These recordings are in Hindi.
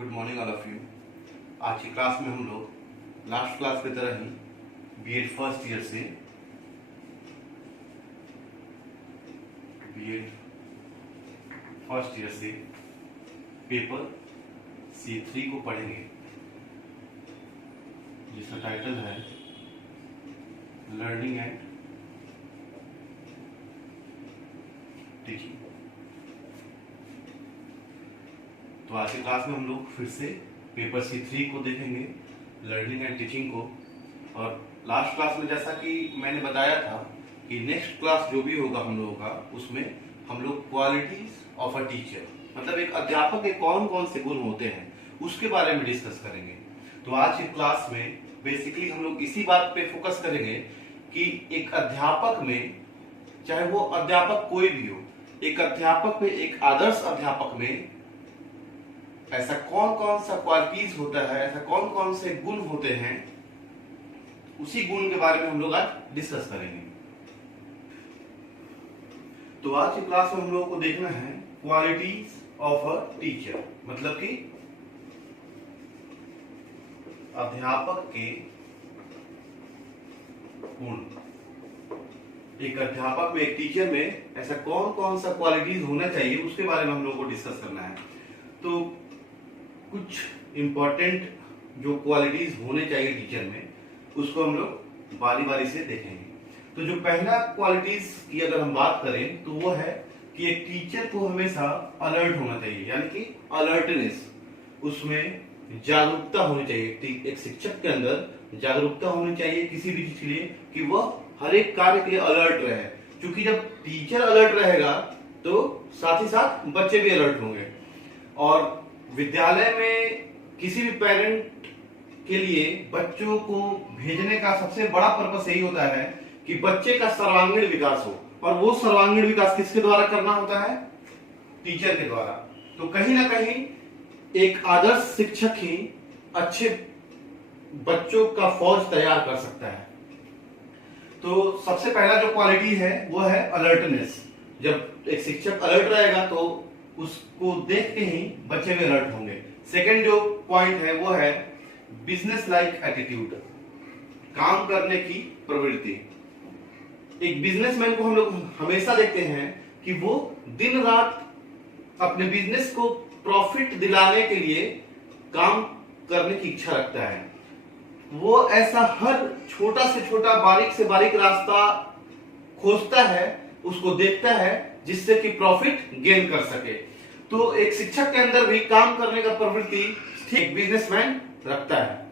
Good morning all of you. आज की क्लास में हम लोग लास्ट क्लास की तरह ही बीएड फर्स्ट ईयर से पेपर C3 को पढ़ेंगे, जिसका टाइटल है लर्निंग एंड टीचिंग। तो आज की क्लास में हम लोग फिर से पेपर C3 को देखेंगे, लर्निंग एंड टीचिंग को। और लास्ट क्लास में जैसा कि मैंने बताया था कि नेक्स्ट क्लास जो भी होगा हम लोगों का, उसमें हम लोग क्वालिटीज ऑफ अ टीचर, मतलब एक अध्यापक के कौन कौन से गुण होते हैं उसके बारे में डिस्कस करेंगे। तो आज की क्लास में बेसिकली हम लोग इसी बात पे फोकस करेंगे कि एक अध्यापक में, चाहे वो अध्यापक कोई भी हो, एक अध्यापक में, एक आदर्श अध्यापक में ऐसा कौन कौन सा क्वालिटीज होता है, ऐसा कौन कौन से गुण होते हैं, उसी गुण के बारे में हम लोग आज डिस्कस करेंगे। तो आज की क्लास में हम लोगों को देखना है क्वालिटीज ऑफ अ टीचर, मतलब कि अध्यापक के गुण। एक अध्यापक में, एक टीचर में ऐसा कौन कौन सा क्वालिटीज होना चाहिए, उसके बारे में हम लोगों को डिस्कस करना है। तो कुछ इंपॉर्टेंट जो क्वालिटीज होने चाहिए टीचर में, उसको हम लोग बारी बारी से देखेंगे। तो जो पहला क्वालिटीज की अगर हम बात करें तो वो है कि एक टीचर को हमेशा अलर्ट होना चाहिए, यानी कि अलर्टनेस, उसमें जागरूकता होनी चाहिए। एक शिक्षक के अंदर जागरूकता होनी चाहिए किसी भी चीज के लिए, कि वह हर एक कार्य के लिए अलर्ट रहे। क्योंकि जब टीचर अलर्ट रहेगा तो साथ ही साथ बच्चे भी अलर्ट होंगे। और विद्यालय में किसी भी पेरेंट के लिए बच्चों को भेजने का सबसे बड़ा पर्पस यही होता है कि बच्चे का सर्वांगीण विकास हो, और वो सर्वांगीण विकास किसके द्वारा करना होता है? टीचर के द्वारा। तो कहीं ना कहीं एक आदर्श शिक्षक ही अच्छे बच्चों का फौज तैयार कर सकता है। तो सबसे पहला जो क्वालिटी है वो है अलर्टनेस। जब एक शिक्षक अलर्ट रहेगा तो उसको देख के ही बच्चे भी अलर्ट होंगे। सेकंड जो पॉइंट है वो है बिजनेस लाइक एटीट्यूड, काम करने की प्रवृत्ति। एक बिजनेसमैन को हम लोग हमेशा देखते हैं कि वो दिन रात अपने बिजनेस को प्रॉफिट दिलाने के लिए काम करने की इच्छा रखता है। वो ऐसा हर छोटा से छोटा, बारीक से बारीक रास्ता खोजता है, उसको देखता है, जिससे कि प्रॉफिट गेन कर सके। तो एक शिक्षक के अंदर भी काम करने का प्रवृत्ति ठीक बिजनेसमैन रखता है।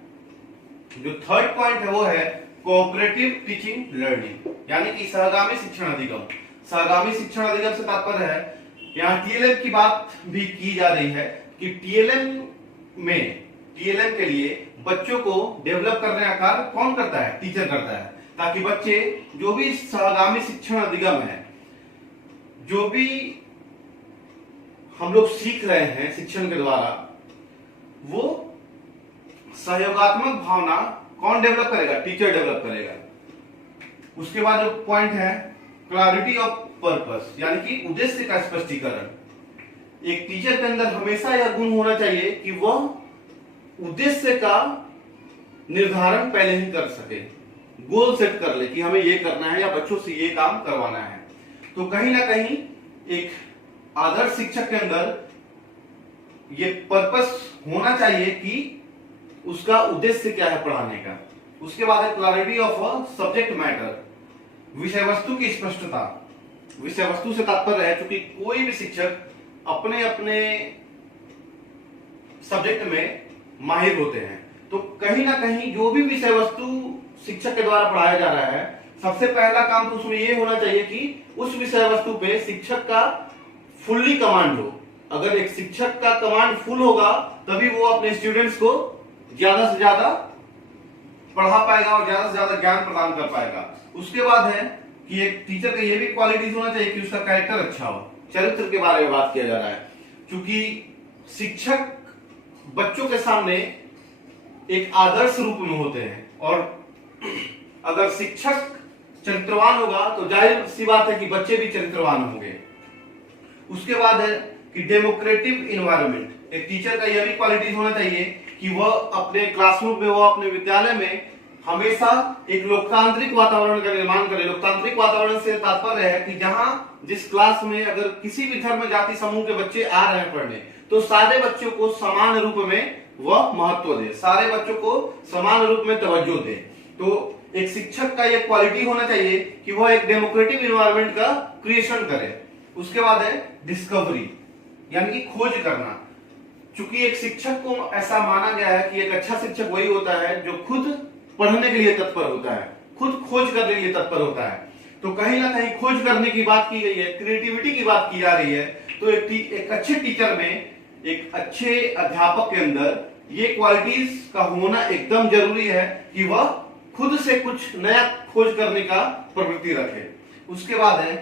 जो थर्ड पॉइंट है वो है कोऑपरेटिव टीचिंग लर्निंग, यानी कि सहगामी शिक्षण अधिगम। सहगामी शिक्षण अधिगम से तात्पर्य है, यहाँ टीएलएम की बात भी की जा रही है कि टीएलएम के लिए बच्चों को डेवलप करने का कार्य कौन करता है? टीचर करता है। ताकि बच्चे जो भी सहगामी शिक्षण अधिगम है, जो भी हम लोग सीख रहे हैं शिक्षण के द्वारा, वो सहयोगात्मक भावना कौन डेवलप करेगा? टीचर डेवलप करेगा। उसके बाद जो पॉइंट है क्लैरिटी ऑफ पर्पस, यानी कि उद्देश्य का स्पष्टीकरण। एक टीचर के अंदर हमेशा यह गुण होना चाहिए कि वह उद्देश्य का निर्धारण पहले ही कर सके, गोल सेट कर ले कि हमें ये करना है या बच्चों से ये काम करवाना है। तो कहीं ना कहीं एक आदर्श शिक्षक के अंदर ये पर्पस होना चाहिए कि उसका उद्देश्य क्या है पढ़ाने का। उसके बाद है clarity of a subject matter, विषय वस्तु की स्पष्टता। विषय वस्तु से तात्पर्य है, क्योंकि कोई भी शिक्षक अपने अपने सब्जेक्ट में माहिर होते हैं। तो कहीं ना कहीं जो भी विषय वस्तु शिक्षक के द्वारा पढ़ाया जा रहा है, सबसे पहला काम तो उसमें ये होना चाहिए कि उस विषय वस्तु पे शिक्षक का फुल्ली कमांड हो। अगर एक शिक्षक का कमांड फुल होगा तभी वो अपने स्टूडेंट्स को ज्यादा से ज्यादा पढ़ा पाएगा और ज्यादा से ज्यादा ज्ञान प्रदान कर पाएगा। उसके बाद है कि एक टीचर का ये भी क्वालिटीज होना चाहिए कि उसका कैरेक्टर अच्छा हो। चरित्र के बारे में बात किया जा रहा है, क्योंकि शिक्षक बच्चों के सामने एक आदर्श रूप में होते हैं, और अगर शिक्षक चरित्रवान होगा तो जाहिर सी बात है कि बच्चे भी चरित्रवान होंगे। उसके बाद है कि डेमोक्रेटिक इन्वायरमेंट, एक टीचर का यह भी क्वालिटीज होना चाहिए कि वह अपने क्लासरूम में, वह अपने विद्यालय में हमेशा एक लोकतांत्रिक वातावरण का निर्माण करे। लोकतांत्रिक वातावरण से तात्पर्य है कि जहां जिस क्लास में अगर किसी भी धर्म जाति समूह के बच्चे आ रहे हैं पढ़ने, तो सारे बच्चों को समान रूप में वह महत्व दे, सारे बच्चों को समान रूप में तवज्जो दे। तो एक शिक्षक का यह क्वालिटी होना चाहिए कि वह एक डेमोक्रेटिक एनवायरनमेंट का क्रिएशन करे। उसके बाद है डिस्कवरी, यानी कि खोज करना। चूंकि एक शिक्षक को ऐसा माना गया है कि एक अच्छा शिक्षक वही होता है जो खुद पढ़ने के लिए तत्पर होता है, खुद खोज करने के लिए तत्पर होता है। तो कहीं ना कहीं खोज करने की बात की गई है, क्रिएटिविटी की बात की जा रही है। तो एक अच्छे टीचर में, एक अच्छे अध्यापक के अंदर ये क्वालिटीज का होना एकदम जरूरी है कि वह खुद से कुछ नया खोज करने का प्रवृत्ति रखे। उसके बाद है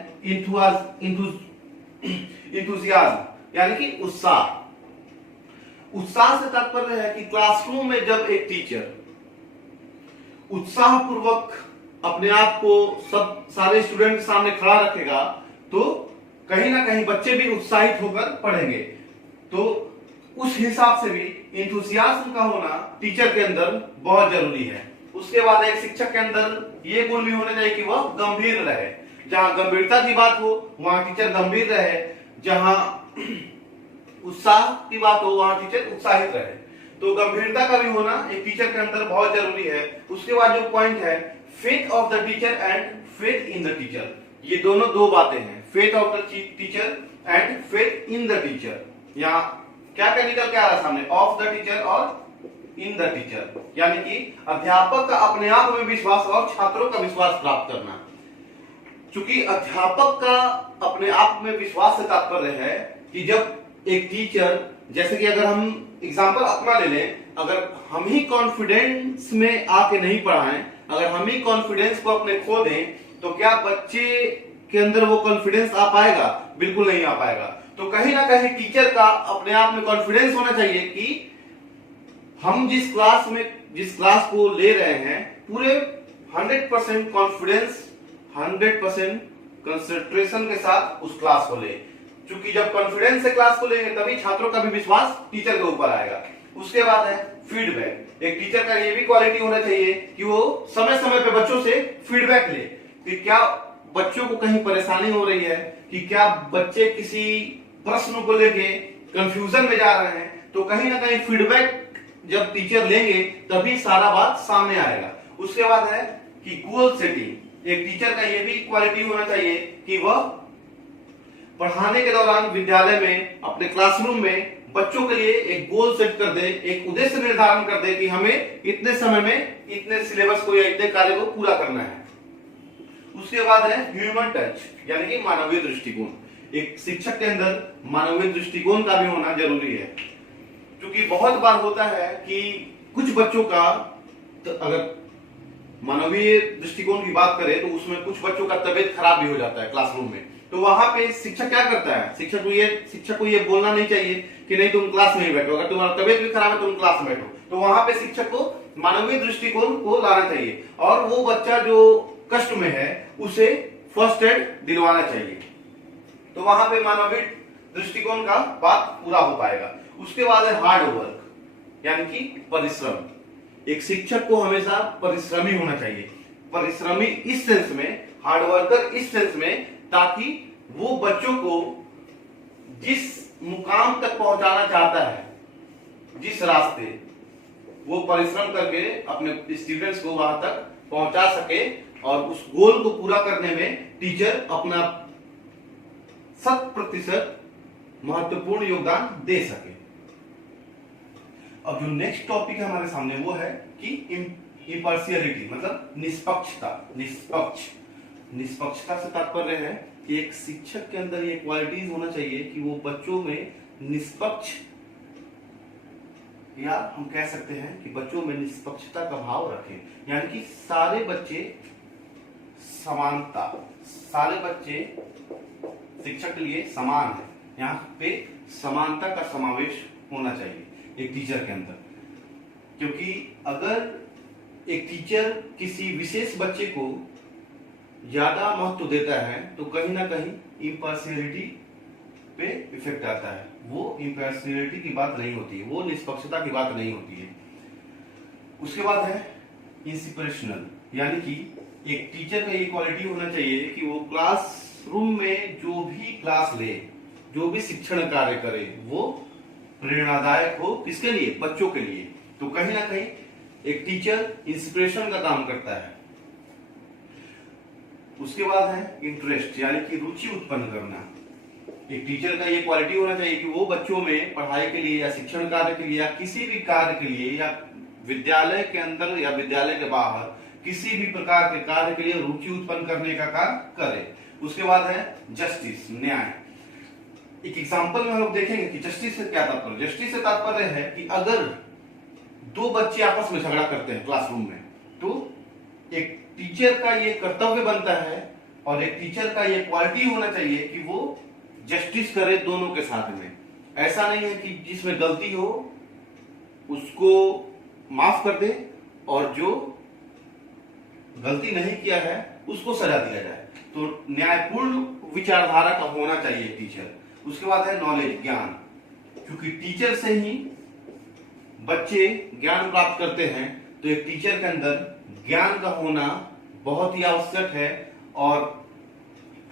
इंथुजियाज्म, यानी कि उत्साह। उत्साह से तात्पर्य है कि क्लासरूम में जब एक टीचर उत्साह पूर्वक अपने आप को सब सारे स्टूडेंट के सामने खड़ा रखेगा, तो कहीं ना कहीं बच्चे भी उत्साहित होकर पढ़ेंगे। तो उस हिसाब से भी इंथुसियाज्म का होना टीचर के अंदर बहुत जरूरी है। उसके बाद एक शिक्षक के अंदर ये गुण भी होने चाहिए कि वह गंभीर रहे। जहां गंभीरता की बात हो वहां टीचर गंभीर रहे, जहां उत्साह की बात हो वहां टीचर उत्साहित रहे। तो गंभीरता का भी होना एक टीचर के अंदर बहुत जरूरी है। उसके बाद जो पॉइंट है, faith of the teacher and faith in the teacher, ये दोनों दो बातें हैं, faith of the teacher and faith in the teacher. यहाँ क्या क्या निकल के आ रहा है सामने, ऑफ द टीचर और इन द टीचर, यानी कि अध्यापक का अपने आप में विश्वास और छात्रों का विश्वास प्राप्त करना। चूंकि अध्यापक का अपने आप में विश्वास से तात्पर्य है कि जब एक टीचर, जैसे कि अगर हम एग्जाम्पल अपना ले लें, अगर हम ही कॉन्फिडेंस में आके नहीं पढ़ाएं, अगर हम ही कॉन्फिडेंस को अपने खो दें, तो क्या बच्चे के अंदर वो कॉन्फिडेंस आ पाएगा? बिल्कुल नहीं आ पाएगा। तो कहीं ना कहीं टीचर का अपने आप में कॉन्फिडेंस होना चाहिए कि हम जिस क्लास को ले रहे हैं, पूरे 100% कॉन्फिडेंस, 100% कंसंट्रेशन के साथ उस क्लास को ले। क्योंकि जब कॉन्फिडेंस से क्लास को लेंगे तभी छात्रों का भी विश्वास टीचर के ऊपर आएगा। उसके बाद है फीडबैक। एक टीचर का ये भी क्वालिटी होना चाहिए कि वो समय समय पे बच्चों से फीडबैक ले कि क्या बच्चों को कहीं परेशानी हो रही है, कि क्या बच्चे किसी प्रश्न को लेके कंफ्यूजन में जा रहे हैं। तो कहीं ना कहीं फीडबैक जब टीचर लेंगे तभी सारा बात सामने आएगा। उसके बाद है कि गोल सेटिंग। एक टीचर का ये भी क्वालिटी होना चाहिए कि वह पढ़ाने के दौरान विद्यालय में, अपने क्लासरूम में बच्चों के लिए एक गोल सेट कर दे, एक उद्देश्य निर्धारण कर दे कि हमें इतने समय में इतने सिलेबस को या इतने कार्य को पूरा करना है। उसके बाद है ह्यूमन टच, यानी कि मानवीय दृष्टिकोण। एक शिक्षक के अंदर मानवीय दृष्टिकोण का भी होना जरूरी है। क्योंकि बहुत बार होता है कि कुछ बच्चों का, अगर मानवीय दृष्टिकोण की बात करें तो उसमें कुछ बच्चों का तबीयत खराब भी हो जाता है क्लासरूम में। तो वहां पे शिक्षक क्या करता है, शिक्षक को ये बोलना नहीं चाहिए कि नहीं तुम क्लास में ही बैठो, अगर तुम्हारा तबीयत भी खराब है तुम क्लास में बैठो। तो वहां पे शिक्षक को मानवीय दृष्टिकोण को लाना चाहिए और वो बच्चा जो कष्ट में है उसे फर्स्ट एड दिलवाना चाहिए। तो वहां पे मानवीय दृष्टिकोण का बात पूरा हो पाएगा। उसके बाद है हार्ड वर्क, यानी कि परिश्रम। एक शिक्षक को हमेशा परिश्रमी होना चाहिए। परिश्रमी इस सेंस में, हार्ड वर्कर इस सेंस में, ताकि वो बच्चों को जिस मुकाम तक पहुंचाना चाहता है, जिस रास्ते, वो परिश्रम करके अपने स्टूडेंट्स को वहां तक पहुंचा सके और उस गोल को पूरा करने में टीचर अपना 100% महत्वपूर्ण योगदान दे सके। अब जो नेक्स्ट टॉपिक है हमारे सामने वो है कि इम्पार्शियलिटी, मतलब निष्पक्षता। निष्पक्षता से तात्पर्य है कि एक शिक्षक के अंदर ये क्वालिटीज होना चाहिए कि वो बच्चों में निष्पक्ष, या हम कह सकते हैं कि बच्चों में निष्पक्षता का भाव रखें, यानी कि सारे बच्चे समानता, सारे बच्चे शिक्षक के लिए समान है। यहाँ पे समानता का समावेश होना चाहिए एक टीचर के अंदर। क्योंकि अगर एक टीचर किसी विशेष बच्चे को ज्यादा महत्व देता है तो कहीं ना कहीं इम्पार्शियलिटी पे इफेक्ट आता है। वो इम्पार्शियलिटी की बात नहीं होती है, वो निष्पक्षता की बात नहीं होती है। उसके बाद है इंस्पिरेशनल, यानी कि एक टीचर का ये क्वालिटी होना चाहिए कि वो क्लासरूम में जो भी क्लास ले, जो भी शिक्षण कार्य करे, वो प्रेरणादायक हो। किसके लिए? बच्चों के लिए। तो कहीं ना कहीं एक टीचर इंस्पिरेशन का काम करता है। उसके बाद है इंटरेस्ट, यानी कि रुचि उत्पन्न करना। एक टीचर का ये क्वालिटी होना चाहिए कि वो बच्चों में पढ़ाई के लिए या शिक्षण कार्य के लिए या किसी भी कार्य के लिए या विद्यालय के अंदर या विद्यालय के बाहर किसी भी प्रकार के कार्य के लिए रुचि उत्पन्न करने का कार्य करे। उसके बाद है जस्टिस, न्याय। एक एग्जांपल में हम लोग देखेंगे कि जस्टिस से क्या तात्पर्य। जस्टिस से तात्पर्य है कि अगर दो बच्चे आपस में झगड़ा करते हैं क्लासरूम में, तो एक टीचर का ये कर्तव्य बनता है और एक टीचर का ये क्वालिटी होना चाहिए कि वो जस्टिस करे दोनों के साथ में। ऐसा नहीं है कि जिसमें गलती हो उसको माफ कर दे और जो गलती नहीं किया है उसको सजा दिया जाए। तो न्यायपूर्ण विचारधारा का होना चाहिए टीचर। उसके बाद है नॉलेज, ज्ञान, क्योंकि टीचर से ही बच्चे ज्ञान प्राप्त करते हैं। तो एक टीचर के अंदर ज्ञान का होना बहुत ही आवश्यक है और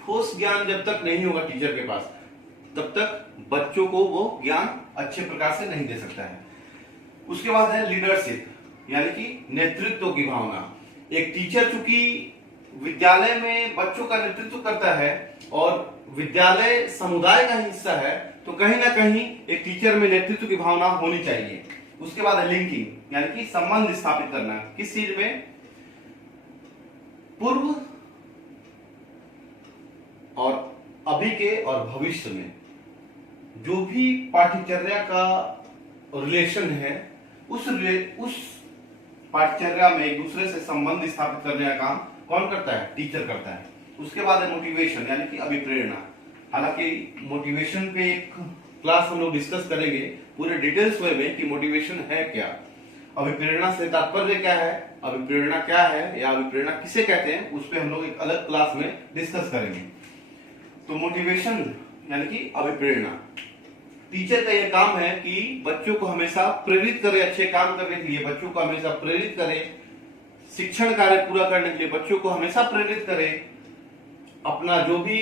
ठोस ज्ञान जब तक नहीं होगा टीचर के पास, तब तक बच्चों को वो ज्ञान अच्छे प्रकार से नहीं दे सकता है। उसके बाद है लीडरशिप, यानी कि नेतृत्व की भावना। एक टीचर चूंकि विद्यालय में बच्चों का नेतृत्व करता है और विद्यालय समुदाय का हिस्सा है, तो कहीं ना कहीं एक टीचर में नेतृत्व की भावना होनी चाहिए। उसके बाद है लिंकिंग, यानी कि संबंध स्थापित करना। किस चीज में? पूर्व और अभी के और भविष्य में जो भी पाठ्यचर्या का रिलेशन है, उस पाठ्यचर्या में एक दूसरे से संबंध स्थापित करने का काम कौन करता है? टीचर करता है। उसके बाद है मोटिवेशन, यानी कि अभिप्रेरणा। हालांकि मोटिवेशन पे एक क्लास हम लोग डिस्कस करेंगे पूरे डिटेल्स में कि मोटिवेशन है क्या, अभिप्रेरणा से तात्पर्य क्या है, अभिप्रेरणा क्या है या अभिप्रेरणा किसे कहते हैं, उस पर हम लोग एक अलग क्लास में डिस्कस करेंगे। तो मोटिवेशन यानी कि अभिप्रेरणा, टीचर का यह काम है कि बच्चों को हमेशा प्रेरित करे अच्छे काम करने के लिए, बच्चों को हमेशा प्रेरित करे शिक्षण कार्य पूरा करने के लिए, बच्चों को हमेशा प्रेरित करे अपना जो भी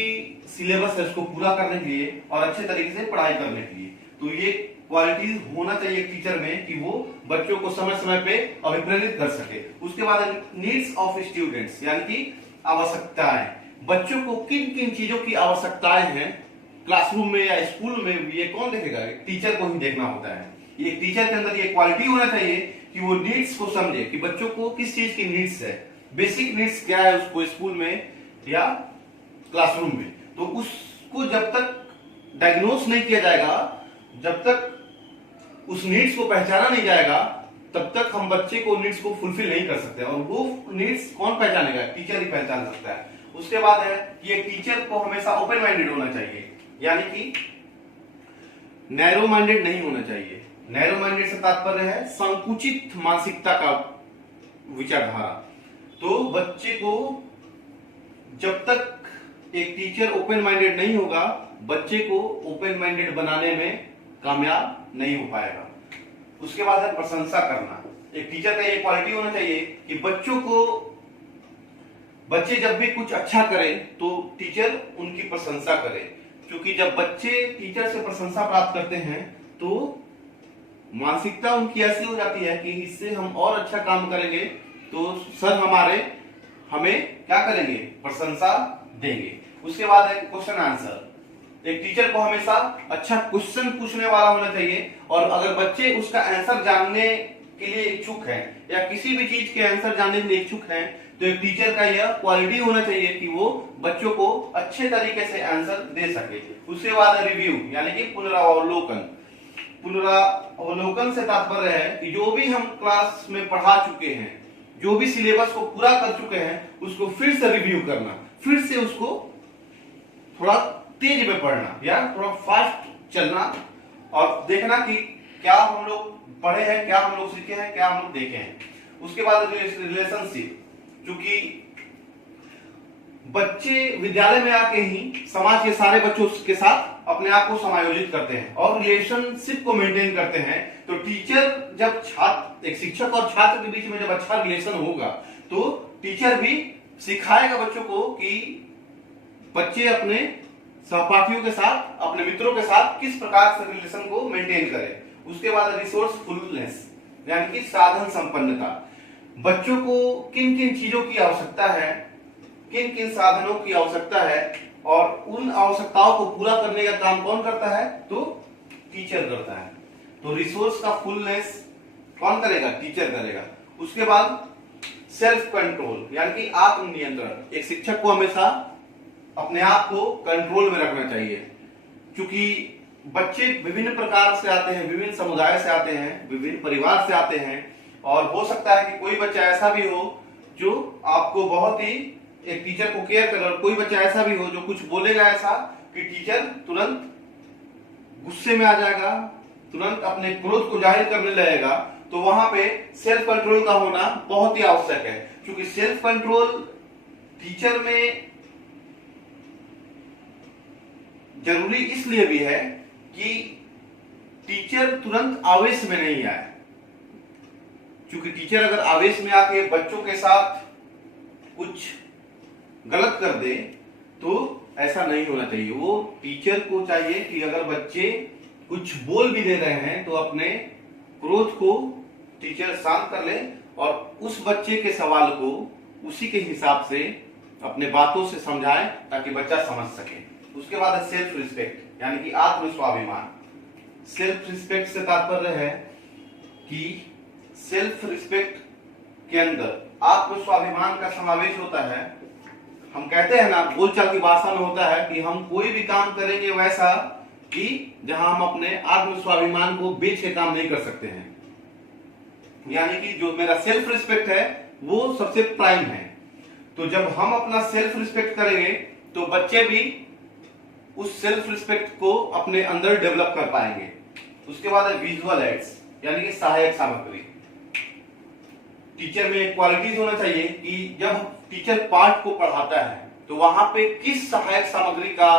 सिलेबस है उसको पूरा करने के लिए और अच्छे तरीके से पढ़ाई करने के लिए। तो ये क्वालिटीज होना चाहिए टीचर में कि वो बच्चों को समय समय पे अभिप्रेरित कर सके। उसके बाद नीड्स ऑफ स्टूडेंट्स, यानी कि आवश्यकताएं। बच्चों को किन किन चीजों की आवश्यकताएं हैं क्लासरूम में या स्कूल में, ये कौन देखेगा? टीचर को ही देखना होता है। ये टीचर के अंदर ये क्वालिटी होना चाहिए कि वो नीड्स को समझे कि बच्चों को किस चीज की नीड्स है, बेसिक नीड्स क्या है उसको स्कूल में या क्लासरूम में। तो उसको जब तक डायग्नोस नहीं किया जाएगा, जब तक उस नीड्स को पहचाना नहीं जाएगा, तब तक हम बच्चे को नीड्स को फुलफिल नहीं कर सकते। और वो नीड्स कौन पहचानेगा? टीचर ही पहचान सकता है। उसके बाद है कि एक टीचर को हमेशा ओपन माइंडेड होना चाहिए, यानी कि नैरो माइंडेड नहीं होना चाहिए। नैरो माइंडेड से तात्पर्य है संकुचित मानसिकता का विचारधारा। तो बच्चे को जब तक एक टीचर ओपन माइंडेड नहीं होगा, बच्चे को ओपन माइंडेड बनाने में कामयाब नहीं हो पाएगा। उसके बाद है प्रशंसा करना। एक टीचर का ये क्वालिटी होना चाहिए कि बच्चे जब भी कुछ अच्छा करें तो टीचर उनकी प्रशंसा करे, क्योंकि जब बच्चे टीचर से प्रशंसा प्राप्त करते हैं तो मानसिकता उनकी ऐसी हो जाती है कि इससे हम और अच्छा काम करेंगे तो सर हमें क्या करेंगे? प्रशंसा देंगे। उसके बाद है क्वेश्चन आंसर। एक टीचर को हमेशा अच्छा क्वेश्चन पूछने वाला होना चाहिए और अगर बच्चे उसका आंसर जानने के लिए इच्छुक हैं या किसी भी चीज के आंसर जानने के लिए इच्छुक हैं, तो एक टीचर का यह क्वालिटी होना चाहिए कि वो बच्चों को अच्छे तरीके से आंसर दे सके। उसके बाद रिव्यू, यानी कि पुनरावलोकन। पुनरावलोकन से तात्पर्य है कि जो भी हम क्लास में पढ़ा चुके हैं, जो भी सिलेबस को पूरा कर चुके हैं, उसको फिर से रिव्यू करना, फिर से उसको थोड़ा तेज में पढ़ना या थोड़ा फास्ट चलना और देखना कि क्या हम लोग पढ़े हैं, क्या हम लोग सीखे हैं, क्या हम लोग देखे हैं। उसके बाद रिलेशनशिप, क्योंकि बच्चे विद्यालय में आके ही समाज के सारे बच्चों के साथ अपने आप को समायोजित करते हैं और रिलेशनशिप को मेंटेन करते हैं। तो टीचर जब छात्र, एक शिक्षक और छात्र के बीच में जब अच्छा रिलेशन होगा तो टीचर भी सिखाएगा बच्चों को कि बच्चे अपने सहपाठियों के साथ, अपने मित्रों के साथ किस प्रकार से रिलेशन को मेंटेन करें। उसके बाद रिसोर्सफुलनेस यानी कि साधन संपन्नता, बच्चों को किन किन चीजों की आवश्यकता है, किन किन साधनों की आवश्यकता है और उन आवश्यकताओं को पूरा करने का काम कौन करता है, तो टीचर करता है। तो रिसोर्स का फुलनेस कौन करेगा, टीचर करेगा। उसके बाद सेल्फ कंट्रोल यानी कि आत्मनियंत्रण, एक शिक्षक को हमेशा अपने आप को कंट्रोल में रखना चाहिए, क्योंकि बच्चे विभिन्न प्रकार से आते हैं, विभिन्न समुदाय से आते हैं, विभिन्न परिवार से आते हैं और हो सकता है कि कोई बच्चा ऐसा भी हो जो आपको बहुत ही एक टीचर को केयर कर, और कोई बच्चा ऐसा भी हो जो कुछ बोलेगा ऐसा कि टीचर तुरंत गुस्से में आ जाएगा, तुरंत अपने क्रोध को जाहिर करने लगेगा। तो वहां पे सेल्फ कंट्रोल का होना बहुत ही आवश्यक है, क्योंकि सेल्फ कंट्रोल टीचर में जरूरी इसलिए भी है कि टीचर तुरंत आवेश में नहीं आए, क्योंकि टीचर अगर आवेश में आके बच्चों के साथ कुछ गलत कर दे तो ऐसा नहीं होना चाहिए। वो टीचर को चाहिए कि अगर बच्चे कुछ बोल भी दे रहे हैं तो अपने क्रोध को टीचर शांत कर ले और उस बच्चे के सवाल को उसी के हिसाब से अपने बातों से समझाए ताकि बच्चा समझ सके। उसके बाद है सेल्फ रिस्पेक्ट यानी कि आत्मस्वाभिमान। सेल्फ रिस्पेक्ट से तात्पर्य है कि सेल्फ रिस्पेक्ट के अंदर आत्मस्वाभिमान का समावेश होता है। हम कहते हैं ना, बोलचाल की भाषा में होता है कि हम कोई भी काम करेंगे वैसा कि जहां हम अपने आत्मस्वाभिमान को बेच के काम नहीं कर सकते हैं, यानी कि जो मेरा सेल्फ रिस्पेक्ट है वो सबसे प्राइम है। तो जब हम अपना सेल्फ रिस्पेक्ट करेंगे तो बच्चे भी उस सेल्फ रिस्पेक्ट को अपने अंदर डेवलप कर पाएंगे। उसके बाद है विजुअल एड्स यानी कि सहायक सामग्री। टीचर में एक क्वालिटीज होना चाहिए कि जब टीचर पाठ को पढ़ाता है तो वहां पे किस सहायक सामग्री का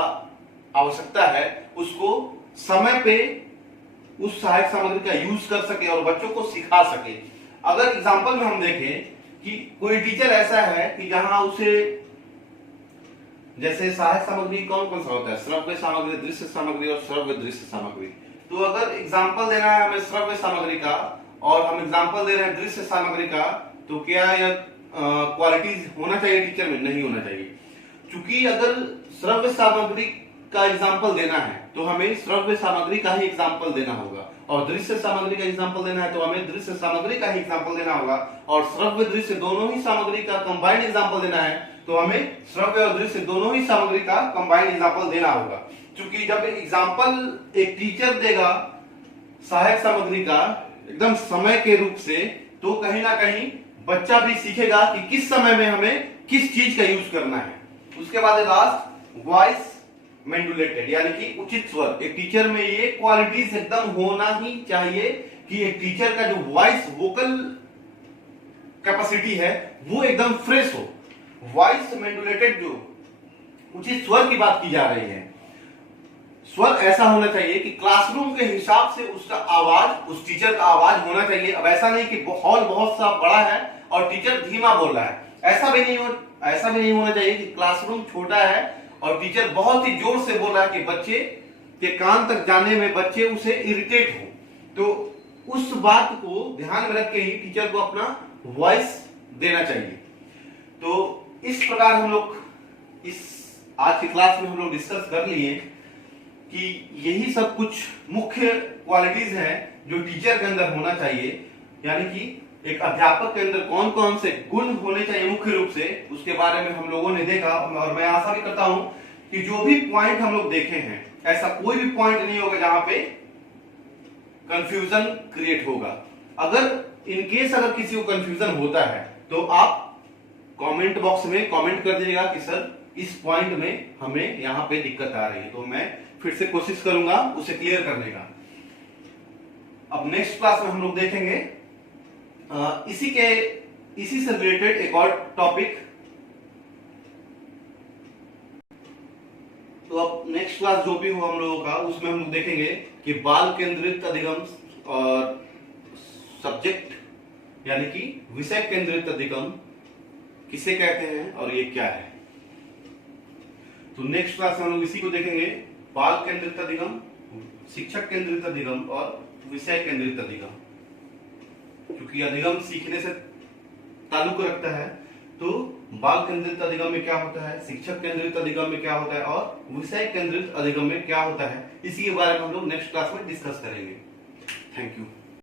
आवश्यकता है, उसको समय पे उस सहायक सामग्री का यूज कर सके और बच्चों को सिखा सके। अगर एग्जांपल में हम देखें कि कोई टीचर ऐसा है कि जहां उसे, जैसे सहायक सामग्री कौन कौन सा होता है, श्रव्य सामग्री, दृश्य सामग्री और श्रव्य दृश्य सामग्री। तो अगर एग्जांपल देना है हमें श्रव्य सामग्री का और हम एग्जांपल दे रहे हैं दृश्य सामग्री का, तो क्या यह क्वालिटीज होना चाहिए टीचर में? नहीं होना चाहिए, क्योंकि अगर श्रव्य सामग्री का एग्जांपल देना है तो हमें श्रव्य सामग्री का ही एग्जांपल देना होगा, और दृश्य सामग्री का एग्जांपल देना है तो हमें दृश्य सामग्री का ही एग्जांपल देना होगा, और श्रव्य दृश्य दोनों ही सामग्री का कंबाइंड एग्जांपल देना है तो हमें श्रव्य और दृश्य दोनों ही सामग्री का कंबाइंड एग्जांपल देना होगा। क्योंकि जब एग्जांपल एक टीचर देगा सहायक सामग्री का एकदम समय के रूप से, तो कहीं ना कहीं बच्चा भी सीखेगा कि किस समय में हमें किस चीज का यूज करना है। उसके बाद लास्ट वॉइस मॉड्यूलेटेड यानी कि उचित स्वर। एक टीचर में ये क्वालिटीज एकदम होना ही चाहिए कि एक टीचर का जो वॉइस वोकल कैपेसिटी है वो एकदम फ्रेश हो। वॉइस मॉड्यूलेटेड, जो उचित स्वर की बात की जा रही है, स्वर ऐसा होना चाहिए कि क्लासरूम के हिसाब से उसका आवाज, उस टीचर का आवाज होना चाहिए। अब ऐसा नहीं कि हॉल बहुत सा बड़ा है और टीचर धीमा बोल रहा है, ऐसा भी नहीं होना चाहिए कि क्लासरूम छोटा है और टीचर बहुत ही जोर से बोल रहा है कि बच्चे के कान तक जाने में बच्चे उसे इरिटेट हो। तो उस बात को ध्यान में रख के ही टीचर को अपना वॉइस देना चाहिए। तो इस प्रकार हम लोग इस आज की क्लास में हम लोग डिस्कस कर लिए कि यही सब कुछ मुख्य क्वालिटीज हैं जो टीचर के अंदर होना चाहिए, यानी कि एक अध्यापक के अंदर कौन कौन से गुण होने चाहिए मुख्य रूप से, उसके बारे में हम लोगों ने देखा। और मैं आशा भी करता हूं कि जो भी पॉइंट हम लोग देखे हैं, ऐसा कोई भी पॉइंट नहीं होगा जहां पे कंफ्यूजन क्रिएट होगा। अगर इनकेस अगर किसी को कंफ्यूजन होता है तो आप कमेंट बॉक्स में कमेंट कर दीजिएगा कि सर इस पॉइंट में हमें यहाँ पे दिक्कत आ रही है, तो मैं फिर से कोशिश करूंगा उसे क्लियर करने का। अब नेक्स्ट क्लास में हम लोग देखेंगे इसी से रिलेटेड एक और टॉपिक तो अब नेक्स्ट क्लास जो भी हो हम लोगों का, उसमें हम लोग देखेंगे कि बाल केंद्रित अधिगम और सब्जेक्ट यानी कि विषय केंद्रित अधिगम किसे कहते हैं और ये क्या है। तो नेक्स्ट क्लास में हम लोग इसी को देखेंगे, बाल केंद्रित अधिगम, शिक्षक केंद्रित अधिगम और विषय केंद्रित अधिगम। क्योंकि अधिगम सीखने से ताल्लुक रखता है, तो बाल केंद्रित अधिगम में क्या होता है, शिक्षक केंद्रित अधिगम में क्या होता है और विषय केंद्रित अधिगम में क्या होता है, इसी के बारे में हम लोग नेक्स्ट क्लास में डिस्कस करेंगे। Thank you.